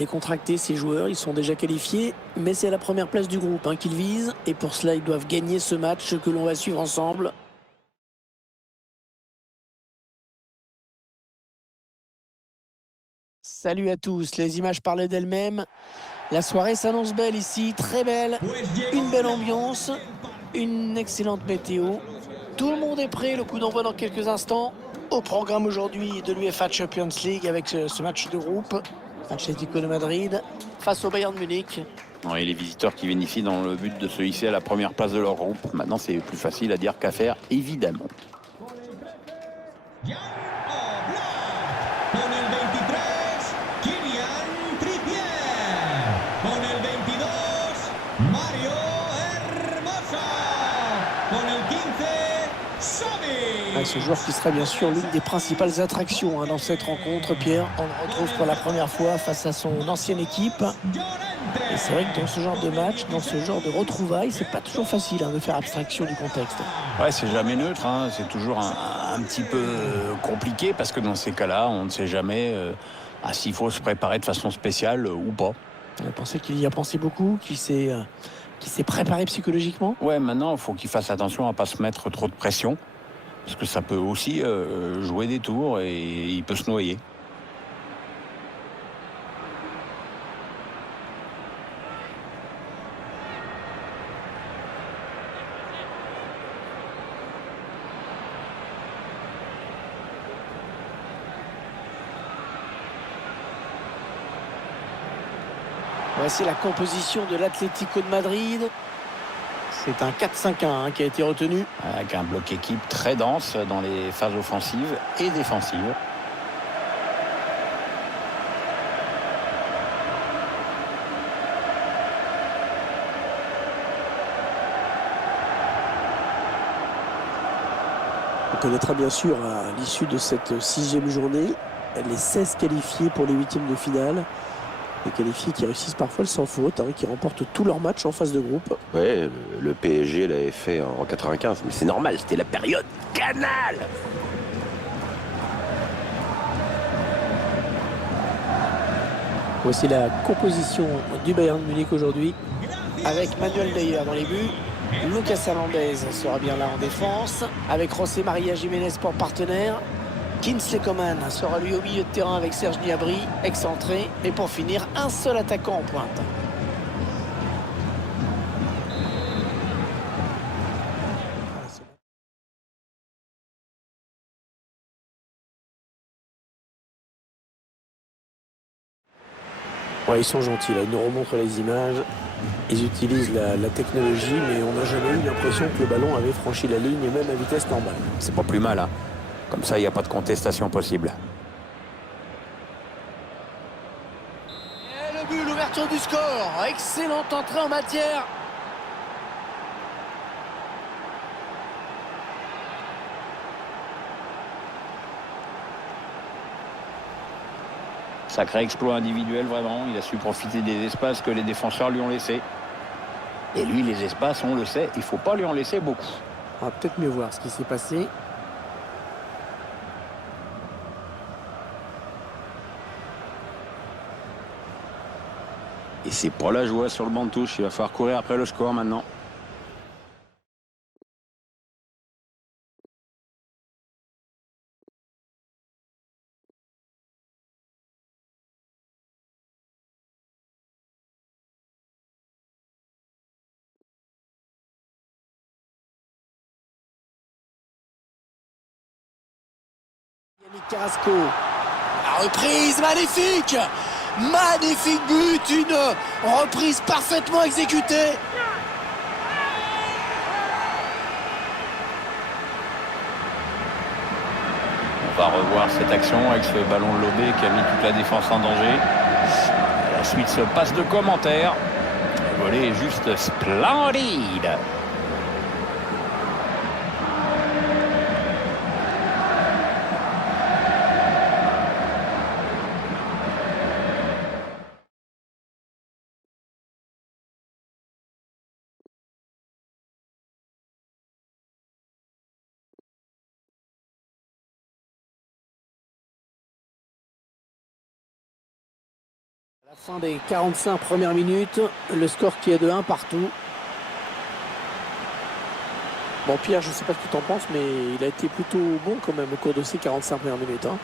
décontractés ces joueurs, ils sont déjà qualifiés, mais c'est la première place du groupe qu'ils visent, et pour cela ils doivent gagner ce match que l'on va suivre ensemble. Salut à tous, les images parlent d'elles-mêmes. La soirée s'annonce belle ici, très belle, une belle ambiance, une excellente météo. Tout le monde est prêt, le coup d'envoi dans quelques instants. Au programme aujourd'hui de l'UEFA Champions League avec ce match de groupe. Atlético de Madrid face au Bayern de Munich. Et les visiteurs qui viennent ici dans le but de se hisser à la première place de leur groupe. Maintenant, c'est plus facile à dire qu'à faire, évidemment. Ce joueur qui sera bien sûr l'une des principales attractions dans cette rencontre, Pierre. On le retrouve pour la première fois face à son ancienne équipe. Et c'est vrai que dans ce genre de match, dans ce genre de retrouvailles, c'est pas toujours facile de faire abstraction du contexte. Ouais, c'est jamais neutre, c'est toujours un petit peu compliqué parce que dans ces cas-là, on ne sait jamais s'il faut se préparer de façon spéciale ou pas. On pensait qu'il y a pensé beaucoup, qu'il s'est préparé psychologiquement. Ouais, maintenant, il faut qu'il fasse attention à ne pas se mettre trop de pression. Parce que ça peut aussi jouer des tours et il peut se noyer. Voici la composition de l'Atlético de Madrid. C'est un 4-5-1 qui a été retenu. Avec un bloc équipe très dense dans les phases offensives et défensives. On connaîtra bien sûr à l'issue de cette 6e journée les 16 qualifiés pour les 8e de finale. Les qualifiés qui réussissent parfois le sans faute, qui remportent tous leurs matchs en phase de groupe. Ouais, le PSG l'avait fait en 95, mais c'est normal, c'était la période Canal. Voici la composition du Bayern de Munich aujourd'hui, avec Manuel Neuer dans les buts. Lucas Hernandez sera bien là en défense, avec José María Giménez pour partenaire. Kingsley Coman sera lui au milieu de terrain avec Serge Gnabry, excentré. Et pour finir, un seul attaquant en pointe. Ouais, ils sont gentils, là. Ils nous remontrent les images. Ils utilisent la technologie, mais on n'a jamais eu l'impression que le ballon avait franchi la ligne, même à vitesse normale. C'est pas plus mal, Comme ça, il n'y a pas de contestation possible. Et le but, l'ouverture du score. Excellente entrée en matière. Sacré exploit individuel, vraiment. Il a su profiter des espaces que les défenseurs lui ont laissés. Et lui, les espaces, on le sait, il ne faut pas lui en laisser beaucoup. On va peut-être mieux voir ce qui s'est passé. Et c'est pas la joie sur le banc de touche. Il va falloir courir après le score maintenant. Yannick Carrasco. La reprise, magnifique. Magnifique but, une reprise parfaitement exécutée. On va revoir cette action avec ce ballon lobé qui a mis toute la défense en danger. Ensuite, ce passe de commentaire. Le volley est juste splendide. La fin des 45 premières minutes, le score qui est de 1 partout. Bon Pierre, je ne sais pas ce que tu en penses, mais il a été plutôt bon quand même au cours de ces 45 premières minutes. Hein.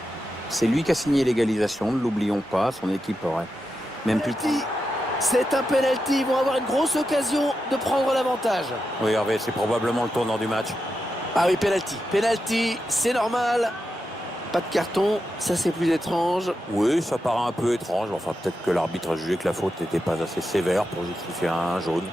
C'est lui qui a signé l'égalisation, ne l'oublions pas, son équipe aurait même pu... C'est un penalty, ils vont avoir une grosse occasion de prendre l'avantage. Oui Hervé, c'est probablement le tournant du match. Ah oui, penalty. Penalty, c'est normal. Pas de carton, ça c'est plus étrange. Oui, ça paraît un peu étrange. Enfin, peut-être que l'arbitre a jugé que la faute n'était pas assez sévère pour justifier un jaune.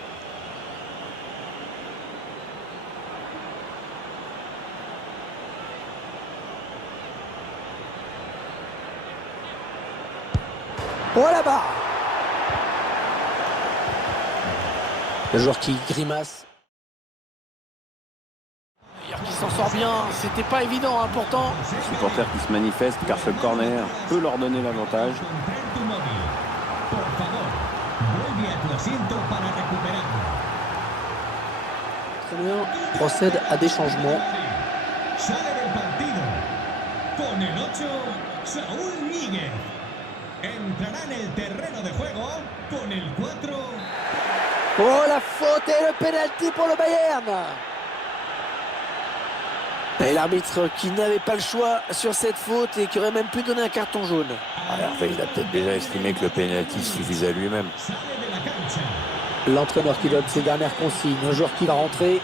Oh là-bas! Le joueur qui grimace. Qui s'en sort bien, c'était pas évident, hein, pourtant. Les supporters qui se manifestent car ce corner peut leur donner l'avantage. L'entraîneur procède à des changements. Oh la faute et le penalty pour le Bayern. Et l'arbitre qui n'avait pas le choix sur cette faute et qui aurait même pu donner un carton jaune. Hervé, il a peut-être déjà estimé que le pénalty suffisait à lui-même. L'entraîneur qui donne ses dernières consignes, un joueur qui va rentrer.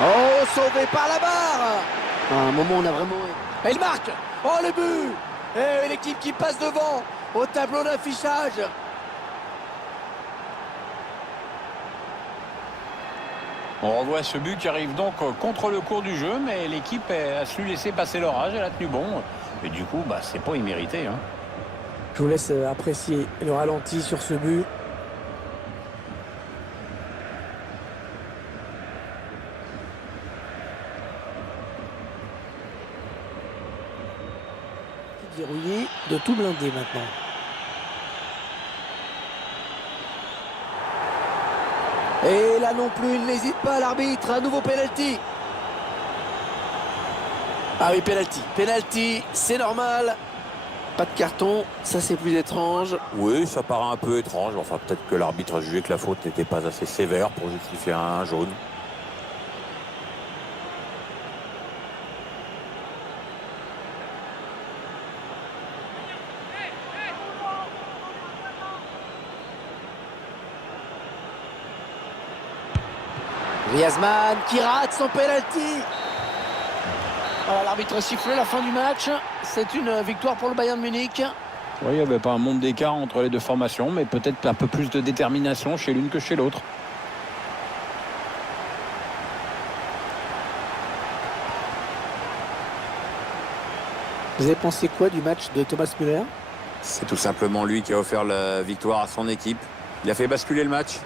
Oh, sauvé par la barre. À un moment, on a vraiment... Et il marque. Oh, le but. Et l'équipe qui passe devant au tableau d'affichage. On revoit ce but qui arrive donc contre le cours du jeu, mais l'équipe a su laisser passer l'orage, elle a tenu bon. Et du coup, c'est pas immérité. Hein. Je vous laisse apprécier le ralenti sur ce but. Verrouillé, de tout blinder maintenant. Et là non plus, il n'hésite pas l'arbitre, un nouveau penalty. Ah oui, penalty. Penalty, c'est normal. Pas de carton, ça c'est plus étrange. Oui, ça paraît un peu étrange. Enfin, peut-être que l'arbitre a jugé que la faute n'était pas assez sévère pour justifier un jaune. Griezmann qui rate son penalty. Voilà, l'arbitre siffle la fin du match. C'est une victoire pour le Bayern Munich. Oui, il n'y avait pas un monde d'écart entre les deux formations, mais peut-être un peu plus de détermination chez l'une que chez l'autre. Vous avez pensé quoi du match de Thomas Müller? C'est tout simplement lui qui a offert la victoire à son équipe. Il a fait basculer le match.